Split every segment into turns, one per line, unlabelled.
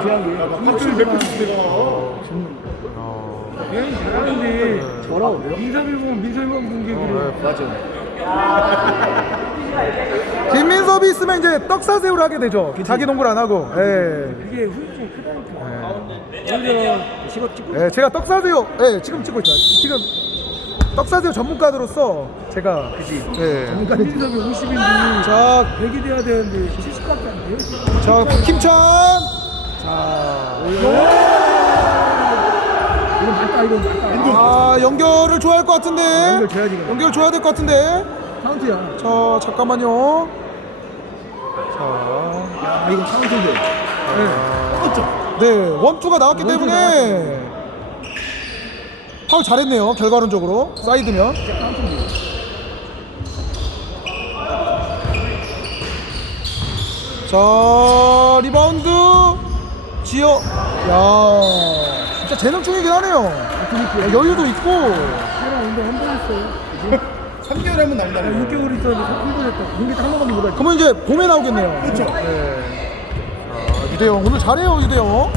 제한기 제한기.
확실히 몇 개씩 내가.
대현이 잘하는데 저라고 민섭이 보면 민섭이만 맞아.
김민섭이 있으면 이제 떡사새우를 하게 되죠. 자기 농구를 안 하고. 예.
그게 후유증이 크다니까. 오히려 시각 찍고
예, 제가 떡사새우, 예, 지금 찍고 있어요. 지금 떡사새우 전문가로서 제가. 그지. 예.
민섭이 50인분이
자,
100이 돼야 되는데 70밖에 안 돼요.
자, 김천.
이건 맞다 이건 맞다.
아, 연결을 줘야 할것 같은데.
연결 줘야지, 이거.
연결 줘야 될 것 같은데.
카운트야.
자, 잠깐만요. 자,
아 이거 카운트인데.
네, 원투가 나왔기
원투
때문에 파울 잘했네요. 결과론적으로 사이드면. 자, 리바운드 지어. 야, 진짜 재능충이긴 하네요. 야, 여유도 있고.
걔랑 운동 한번 했어요.
3개월에 한번 나온다는 거.
6개월 있었는데 3개월 했다. 공기 한 번도 못 했다.
그러면 이제 봄에 나오겠네요.
그렇죠.
네. 자, 유대영 오늘 잘해요, 유대영.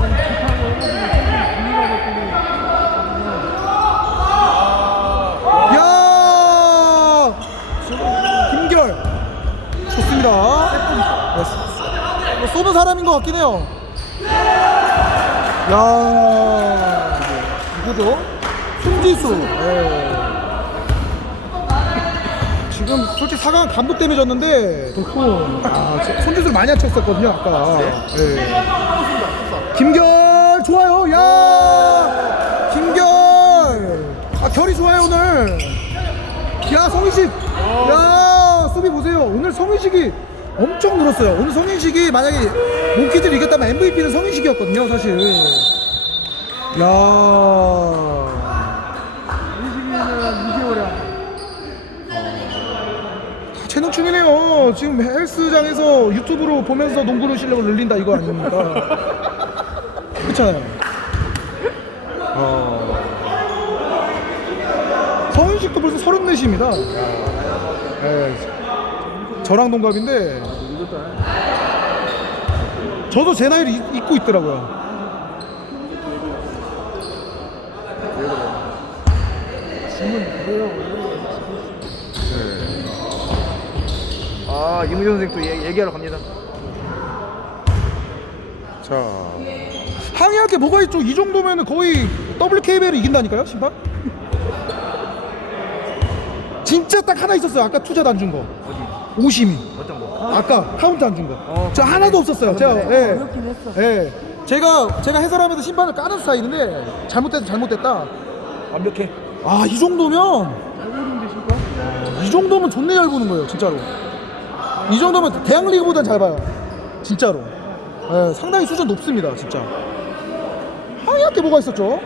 야! 김결. 좋습니다. 네, 쏘- 뭐 쏘는 사람인 것 같긴 해요. 야, 누구죠? 손지수. 네. 지금 솔직히 사강 감독 때문에 졌는데 아, 저- 손짓을 많이 안 쳤었거든요 아까. 네. 김결 좋아요. 야, 김결. 아 결이 좋아요 오늘. 야 성인식. 야 수비 보세요. 오늘 성인식이 엄청 늘었어요. 오늘 성인식이 만약에 몽키즈를 이겼다면 MVP는 성인식이었거든요 사실. 야.
20일은 2개월이야.
재능충이네요. 지금 헬스장에서 유튜브로 보면서 농구를 실력을 늘린다 이거 아닙니까? 그렇잖아요. 어. 성인식도 벌써 서른 넷입니다. 예. 저랑 동갑인데 저도 제 나이를 잊- 잊고 있더라고요.
아 이문희 선생 또 얘- 얘기하러 갑니다.
자 항의할 게 뭐가 있죠? 이 정도면 거의 WKBL을 이긴다니까요, 심판? 진짜 딱 하나 있었어요. 아까 투자도 안준 거. 오심이.
어떤 거?
아까 카운트 안 준 거.
어,
저 하나도 없었어요. 제가 예.
어렵긴 했어.
예. 제가 제가 해설하면서 심판을 까는 스타일인데 잘못됐다 잘못됐다.
완벽해.
아, 이 정도면
실까?
이 정도면 존내 잘 보는 거예요, 진짜로. 이 정도면 대학 리그보단 잘 봐요. 진짜로. 예, 상당히 수준 높습니다, 진짜. 항의할 게 뭐가 있었죠?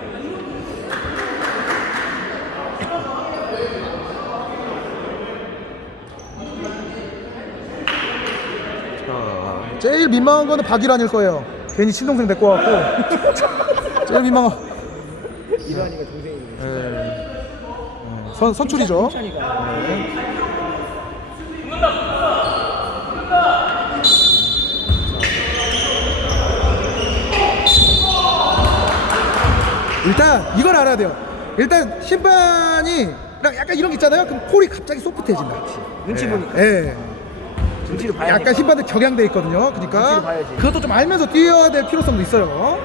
제일 민망한 거는 박일환일 거예요. 괜히 친동생 데리고 왔고. 제일 민망한.
이란이가 동생이네.
예. 예, 선, 선출이죠.
찬이가.
일단 이걸 알아야 돼요. 일단 심판이 약간 이런 게 있잖아요. 그럼 콜이 갑자기 소프트해진다.
눈치 보니까.
예.
눈치를 봐야
약간 심판들 격양돼 있거든요. 그러니까
눈치를 봐야지.
그것도 좀 알면서 뛰어야 될 필요성도 있어요.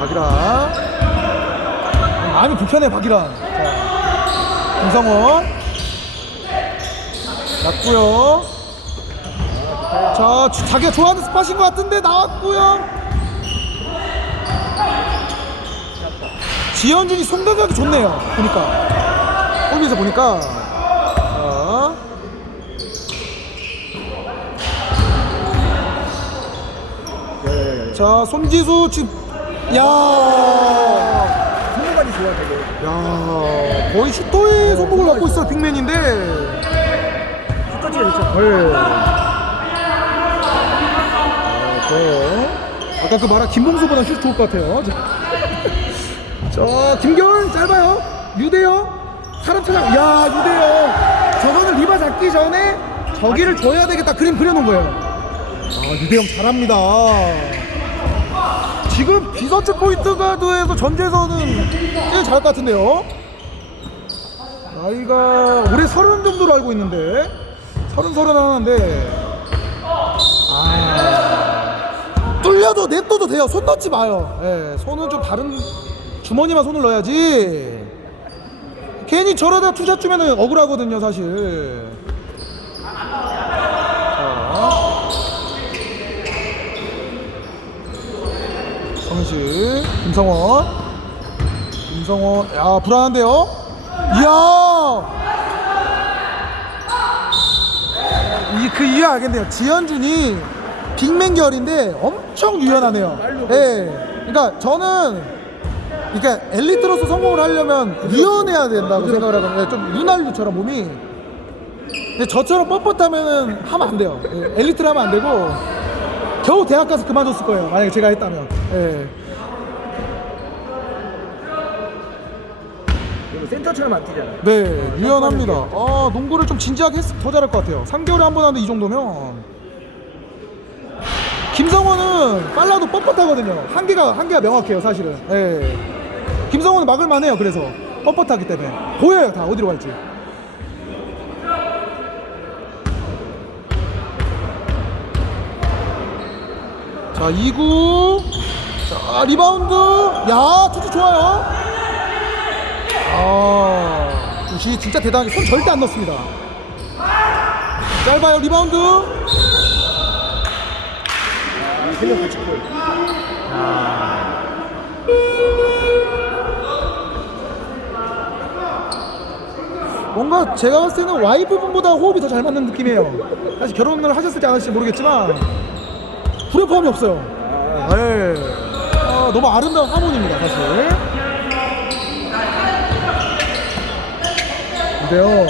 박이라 마음이 불편해 박이라. 자, 김성원 났고요. 자, 주- 자기가 좋아하는 스팟인 것 같은데 나왔고요. 지현준이 송가각이 좋네요. 보니까 홈에서 보니까 자. 자, 손지수 지금 야,
손목관이 좋아 되게.
야, 거의 슈터의 손목을 갖고 있어 빅맨인데.
끝까지가 좋잖아.
네. 아, 좋아요. 아까 그 말한 김봉수보다 슛 좋을 것 같아요. 자, 자 김겨울 짧아요. 유대요. 사람 찾아. 야, 유대요. 저거는 리바 잡기 전에 저기를 줘야 되겠다. 그림 그려놓은 거예요. 아, 유대형 잘합니다. 지금 비서치 포인트 가드에서 전제에서는 제일 잘할 것 같은데요. 나이가 올해 서른 정도로 알고 있는데 서른 서른 하나인데 아 뚫려도 냅둬도 돼요. 손 넣지 마요. 예, 손은 좀 다른 주머니만 손을 넣어야지. 괜히 저러다 투샷 주면은 억울하거든요, 사실. 성실, 김성원, 김성원, 야 불안한데요? 이야, 이그 이유 알겠네요. 지현준이 빅맨 결인데 엄청 유연하네요. 예, 그러니까 저는 그러니까 엘리트로서 성공을 하려면 유연해야 된다고 생각을 하거든요. 예, 좀 루날두처럼 몸이. 근데 저처럼 뻣뻣하면은 하면 안 돼요. 예, 엘리트를 하면 안 되고 겨우 대학 가서 그만뒀을 거예요. 만약에 제가 했다면. 예.
그리고 센터처럼 안 뛰잖아.
네, 유연합니다. 아, 농구를 좀 진지하게 했으면 더 잘할 것 같아요. 3개월에 한 번 하는데 이 정도면. 김성원은 빨라도 뻣뻣하거든요. 한계가, 한계가 명확해요, 사실은. 예. 김성원은 막을만 해요, 그래서. 뻣뻣하기 때문에. 보여요, 다 어디로 갈지. 자, 2구. 자, 리바운드. 야, 투수 좋아요. 아, 역시 진짜 대단하게 손 절대 안 넣습니다. 짧아요, 리바운드.
골.
뭔가 제가 봤을 때는 와이프분보다 호흡이 더 잘 맞는 느낌이에요. 사실 결혼을 하셨을지 안 하실지 모르겠지만 불협화음이 없어요. 네. 아, 너무 아름다운 하모니입니다, 사실. 이대요.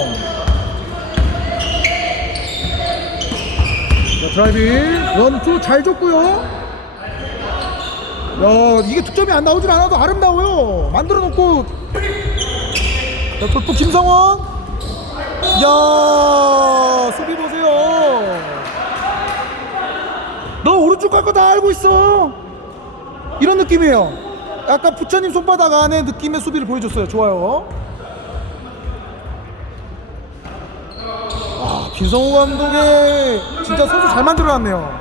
자, 드라이빙 원투 잘 줬고요. 야, 이게 득점이 안 나오진 않아도 아름다워요. 만들어 놓고 자, 돌프 김성원. 야, 수비 보세요. 갈거다 알고 있어. 이런 느낌이에요. 약간 부처님 손바닥 안에 느낌의 수비를 보여줬어요. 좋아요. 와, 김성호 감독의 진짜 선수 잘 만들어놨네요.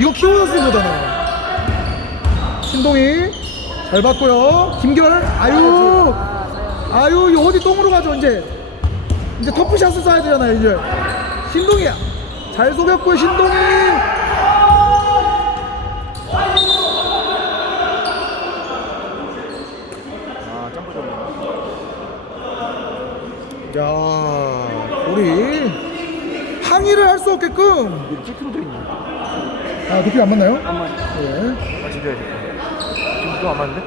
이거 키워줬으면 못하네요. 신동희 잘 봤고요. 김결 아유 아유 어디 똥으로 가죠 이제 이제 터프샷을 쏴야 되잖아요 이제 신동이야 잘 속였고요 신동이
아, 점프 좀.
야 우리 항의를 할 수 없게끔
찍히도 있네.
아 높이 안 맞나요?
한 번.
네.
아, 진짜 지금 또안 맞는데?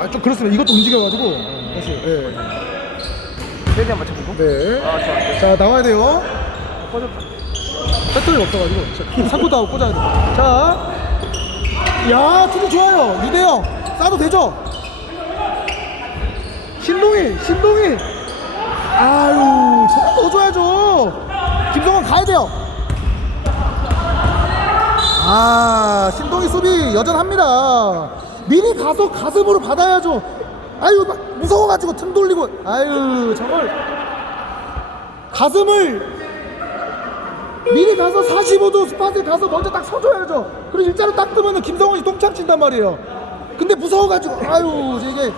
아좀 그렇습니다 이것도 움직여가지고 사실 네.
세게 한번 쳐보고.
네.
아. 안.
자 나와야 돼요
꺼졌다.
배터리가 없어가지고 상구도 하고 꽂아야 돼. 자, 야 투도 좋아요. 유대형 싸도 되죠? 신동희, 신동희. 아유, 저거 넣어줘야죠. 김성원 가야 돼요. 아, 신동희 수비 여전합니다. 미리 가서 가슴으로 받아야죠. 아유, 막 무서워가지고 틈 돌리고. 아유, 정말 가슴을 미리 가서 45도 스팟에 가서 먼저 딱 서줘야죠. 그리고 일자로 딱 뜨면은 김성원이 똥창 친단 말이에요. 근데 무서워가지고 아유 이게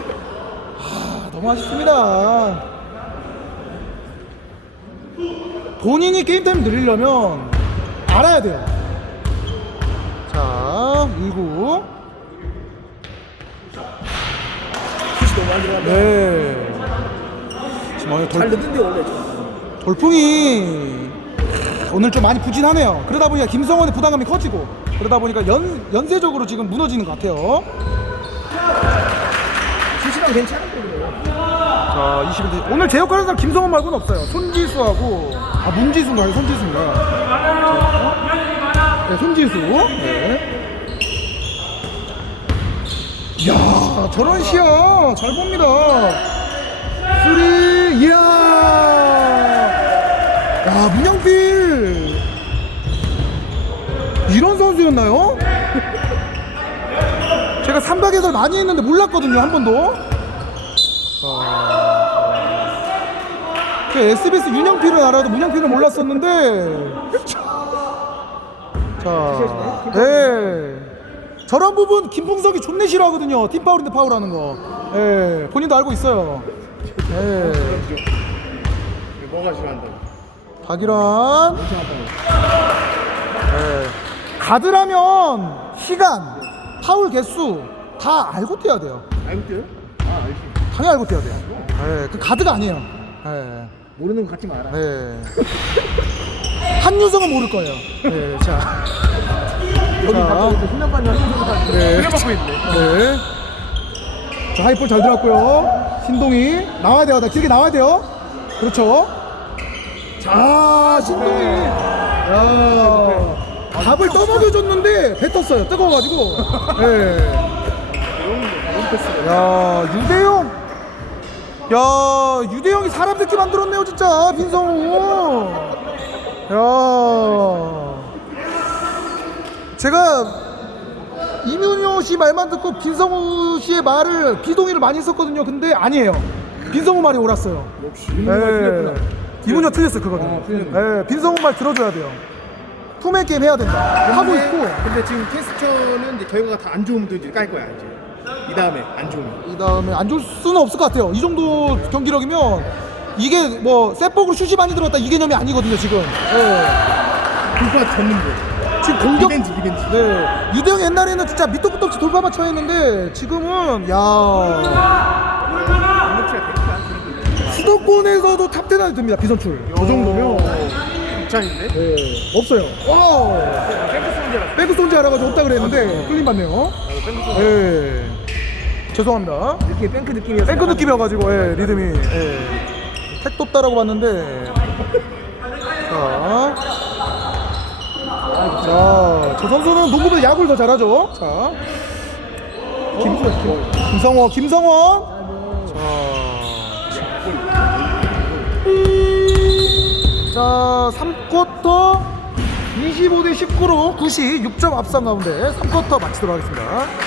아, 너무 아쉽습니다. 본인이 게임 타임 늘리려면 알아야 돼요. 자, 1구.
슛이 너무 안 들어간다.
네. 지금 오늘
잘
돌,
넣는데 원래 좀.
돌풍이 오늘 좀 많이 부진하네요. 그러다 보니까 김성원의 부담감이 커지고 그러다 보니까 연, 연쇄적으로 지금 무너지는 것 같아요.
슛이랑 괜찮은데.
자, 20대 오늘 제 역할하는 사람 김성원 말고는 없어요. 손지수하고 아 문지수인가 요 손지수인가? 자, 네, 손지수. 네. 야, 저런 시야 잘 봅니다. 쓰리, 이야. 야, 문영필. 선수였나요? 제가 삼박에서 많이 했는데 몰랐거든요 한 번도. 그 SBS 윤영필은 알아도 문영필은 몰랐었는데. 자, 네. 저런 부분 김풍석이 존내 싫어하거든요. 팀 파울인데 파울하는 거. 예, 본인도 알고 있어요. 예.
뭐가 싫어한다고?
박일환. 예. 가드라면 시간, 파울 개수 다 알고 뛰어야 돼요.
알고 뛰어요? 아 알지.
당연히 알고 뛰어야 돼요. 예, 그 가드가 아니에요. 예.
모르는 거 갖지 마라.
네. 한유성은 모를 거예요. 네, 자.
여기
자.
훈련받는
네.
있네.
네. 자, 하이볼 잘 들어갔고요. 신동이 나와야 돼요. 나 길게 나와야 돼요. 그렇죠. 자, 신동이. 야. 밥을 떠먹여줬는데 뱉었어요. 뜨거워가지고. 네. 야, 유대용. 야, 유대용이 사람 새끼 만들었네요, 진짜. 빈성우. 야. 제가 이민호 씨 말만 듣고 빈성우 씨의 말을 비동의를 많이 했었거든요. 근데 아니에요. 빈성우 말이 옳았어요.
역시.
네. 이분이 틀렸어요, 그거는.
어, 틀렸네.
네, 빈성우 말 들어줘야 돼요. 투맨 게임 해야 된다. 하고 있고.
근데 지금 테스트는 이제 결과가 다 안 좋으면 또 이제 깔 거야 이제. 이 다음에 안 좋으면.
이 다음에 안줄 수는 없을 것 같아요. 이 정도 경기력이면 이게 뭐 셋복으로 슛이 많이 들어갔다 이 개념이 아니거든요, 지금. 네.
불파 졌는데.
지금 공격.
리벤지 리벤지.
네. 유대형 옛날에는 진짜 밑도 끝도 없이 돌파 맞춰 했는데 지금은 야. 수도권에서도 탑10 안에 듭니다 비선출 저 정도면
극찬인데.
네, 없어요 와우
캠퍼스 문제 알아.
백크 쏜지 알아가지고 없다 그랬는데 끌림 받네요 네. 죄송합니다
느낌 뱅크 느낌이었어.
뱅크 느낌이어가지고 예, 리듬이 예. 택도 없다라고 봤는데 자, 자, 저 선수는 농구보다 야구를 더 잘하죠. 자, 김, 김성원, 김성원. 자, 자, 3쿼터 25대 19로 9시 6점 앞선 가운데 3쿼터 마치도록 하겠습니다.